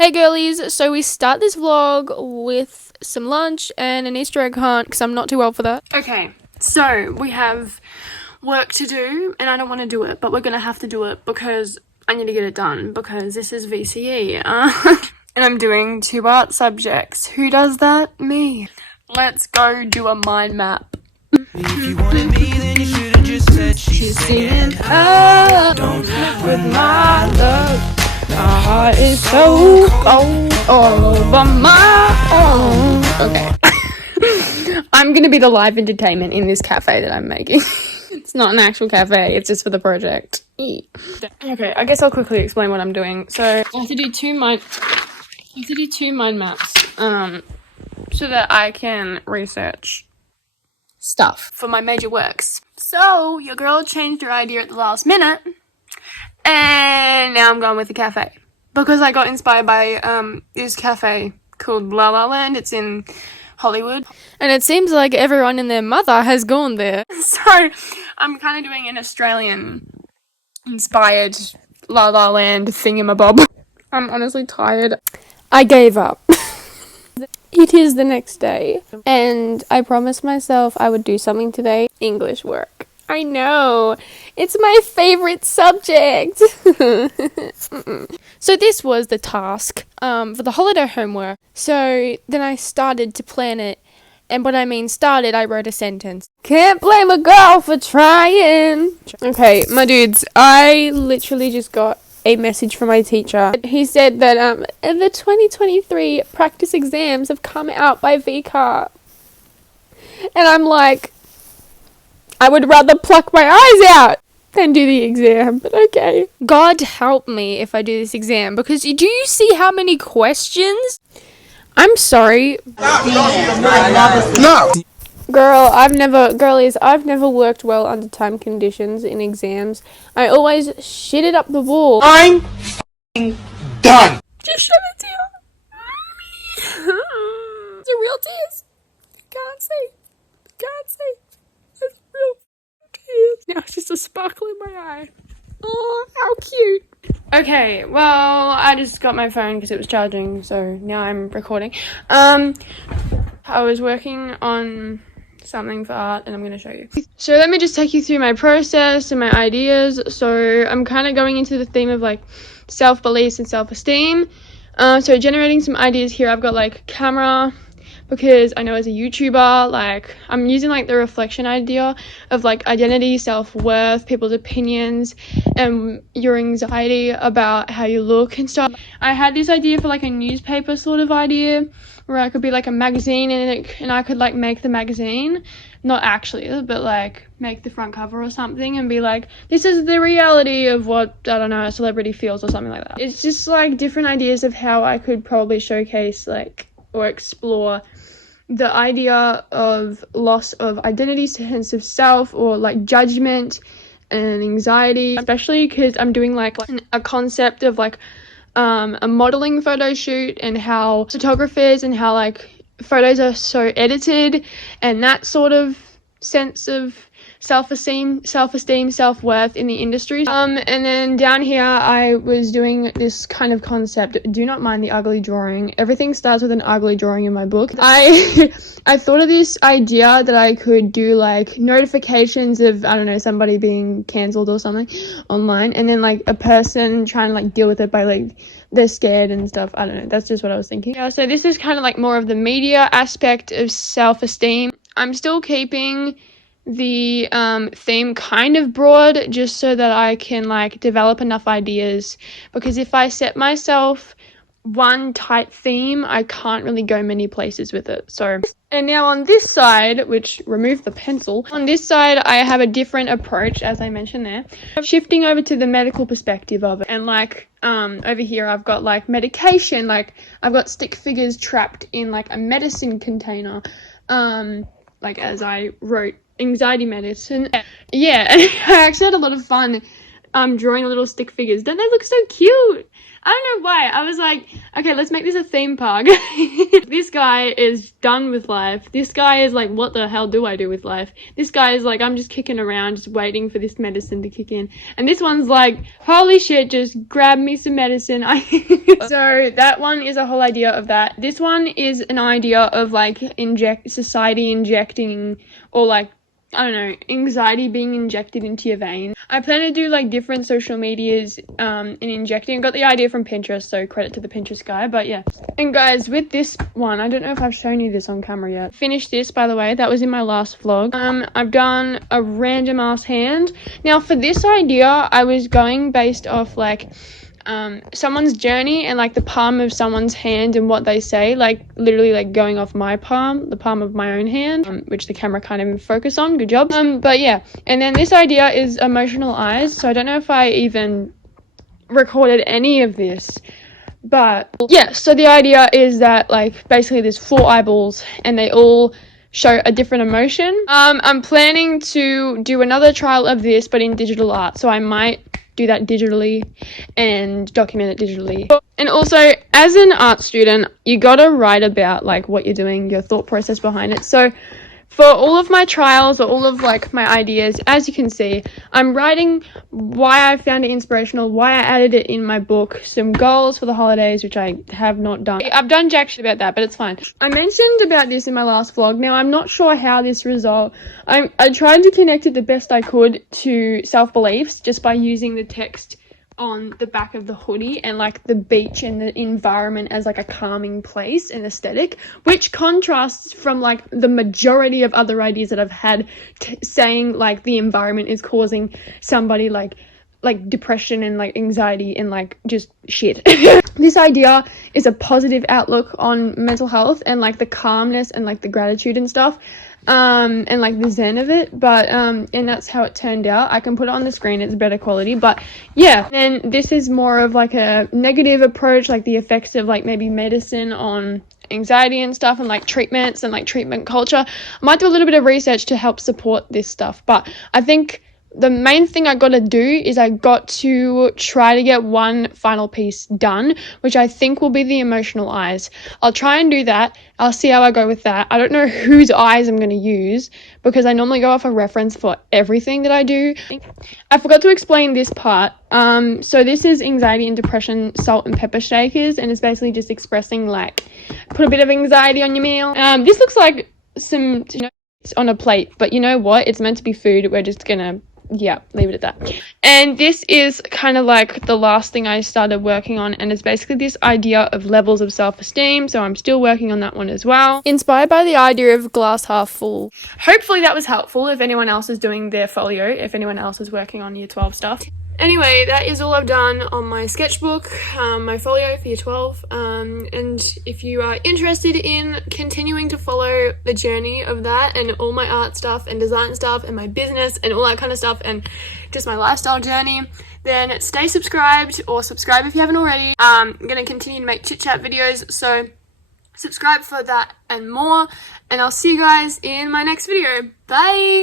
Hey girlies, so we start this vlog with some lunch and an Easter egg hunt because I'm not too well for that. Okay, so we have work to do and I don't want to do it, but we're going to have to do it because I need to get it done because this is VCE. And I'm doing 2 art subjects. Who does that? Me. Let's go do a mind map. If you wanted me, then you should have just said she's singing. Don't live with my love. My heart is so cold all over my own. Okay. I'm gonna be the live entertainment in this cafe that I'm making. It's not an actual cafe, it's just for the project. Okay, I guess I'll quickly explain what I'm doing. So I have to do two mind maps, so that I can research stuff for my major works. So your girl changed her idea at the last minute. And now I'm going with the cafe because I got inspired by this cafe called La La Land. It's in Hollywood, and it seems like everyone and their mother has gone there. So I'm kind of doing an Australian inspired La La Land thingamabob. I'm honestly tired. I gave up. It is the next day, and I promised myself I would do something today. English work. I know, it's my favorite subject. So this was the task for the holiday homework. So then I started to plan it, and when I mean started, I wrote a sentence. Can't blame a girl for trying. Okay, my dudes, I literally just got a message from my teacher. He said that the 2023 practice exams have come out by VCAR. And I'm like, I would rather pluck my eyes out than do the exam, but okay. God help me if I do this exam, because do you see how many questions? I'm sorry. No! I've never worked well under time conditions in exams. I always shit it up the wall. I'm done! Just shove it to you. It's a real tears. Can't see. It's real tears. Now it's just a sparkle in my eye. Oh, how cute. Okay, well, I just got my phone because it was charging, so now I'm recording. I was working on something for art and I'm going to show you. So let me just take you through my process and my ideas. So I'm kind of going into the theme of like self-beliefs and self-esteem. So generating some ideas here. I've got like camera, because I know as a YouTuber, like, I'm using like the reflection idea of like identity, self-worth, people's opinions, and your anxiety about how you look and stuff. I had this idea for like a newspaper sort of idea where I could be like a magazine and I could like make the magazine, not actually, but like make the front cover or something and be like, this is the reality of what, I don't know, a celebrity feels or something like that. It's just like different ideas of how I could probably showcase like or explore the idea of loss of identity, sense of self, or like judgment and anxiety, especially because I'm doing like a concept of like a modeling photo shoot and how photographers and how like photos are so edited and that sort of sense of self-esteem, self-worth in the industry. And then down here I was doing this kind of concept. Do not mind the ugly drawing. Everything starts with an ugly drawing in my book. I thought of this idea that I could do like notifications of, I don't know, somebody being cancelled or something online, and then like a person trying to like deal with it by like they're scared and stuff. I don't know, that's just what I was thinking. Yeah, so this is kind of like more of the media aspect of self-esteem. I'm still keeping the theme kind of broad just so that I can like develop enough ideas, because if I set myself one tight theme, I can't really go many places with it. So, and now on this side, which remove the pencil, on this side I have a different approach, as I mentioned there. I'm shifting over to the medical perspective of it, and like over here I've got like medication, like I've got stick figures trapped in like a medicine container, like as I wrote anxiety medicine. Yeah, I actually had a lot of fun drawing little stick figures. Don't they look so cute? I don't know why. I was like, okay, let's make this a theme park. This guy is done with life. This guy is like, what the hell do I do with life? This guy is like, I'm just kicking around, just waiting for this medicine to kick in. And this one's like, holy shit, just grab me some medicine. So that one is a whole idea of that. This one is an idea of like society injecting, or like, I don't know, anxiety being injected into your veins. I plan to do like different social medias and injecting. I got the idea from Pinterest, so credit to the Pinterest guy, but yeah. And guys, with this one, I don't know if I've shown you this on camera yet. Finished this, by the way, that was in my last vlog. I've done a random ass hand. Now for this idea, I was going based off like someone's journey and like the palm of someone's hand and what they say, like literally like going off my palm, the palm of my own hand, which the camera can't even focus on. Good job. But yeah, and then this idea is emotional eyes. So I don't know if I even recorded any of this, but yeah, so the idea is that like basically there's 4 eyeballs and they all show a different emotion. I'm planning to do another trial of this but in digital art, so I might do that digitally and document it digitally. And also, as an art student, you gotta write about like what you're doing, your thought process behind it. So for all of my trials or all of like my ideas, as you can see, I'm writing why I found it inspirational, why I added it in my book, some goals for the holidays, which I have not done. I've done jack shit about that, but it's fine. I mentioned about this in my last vlog. Now, I'm not sure how this resolved. I tried to connect it the best I could to self-beliefs just by using the text on the back of the hoodie and like the beach and the environment as like a calming place and aesthetic, which contrasts from like the majority of other ideas that I've had saying like the environment is causing somebody like depression and like anxiety and like just shit. This idea is a positive outlook on mental health and like the calmness and like the gratitude and stuff. And like the zen of it, but and that's how it turned out. I can put it on the screen, it's better quality, but yeah. And this is more of like a negative approach, like the effects of like maybe medicine on anxiety and stuff, and like treatments and like treatment culture. I might do a little bit of research to help support this stuff, but I think the main thing I got to do is I got to try to get one final piece done, which I think will be the emotional eyes. I'll try and do that. I'll see how I go with that. I don't know whose eyes I'm going to use because I normally go off a reference for everything that I do. I forgot to explain this part. So this is anxiety and depression salt and pepper shakers, and it's basically just expressing like put a bit of anxiety on your meal. This looks like some, you know, it's on a plate, but you know what? It's meant to be food. We're just gonna leave it at that. And this is kind of like the last thing I started working on, and it's basically this idea of levels of self-esteem, so I'm still working on that one as well, inspired by the idea of glass half full. Hopefully that was helpful if anyone else is doing their folio, if anyone else is working on year 12 stuff. Anyway, that is all I've done on my sketchbook, my folio for year 12, and if you are interested in continuing to follow the journey of that and all my art stuff and design stuff and my business and all that kind of stuff and just my lifestyle journey, then stay subscribed, or subscribe if you haven't already. I'm going to continue to make chit chat videos, so subscribe for that and more, and I'll see you guys in my next video. Bye!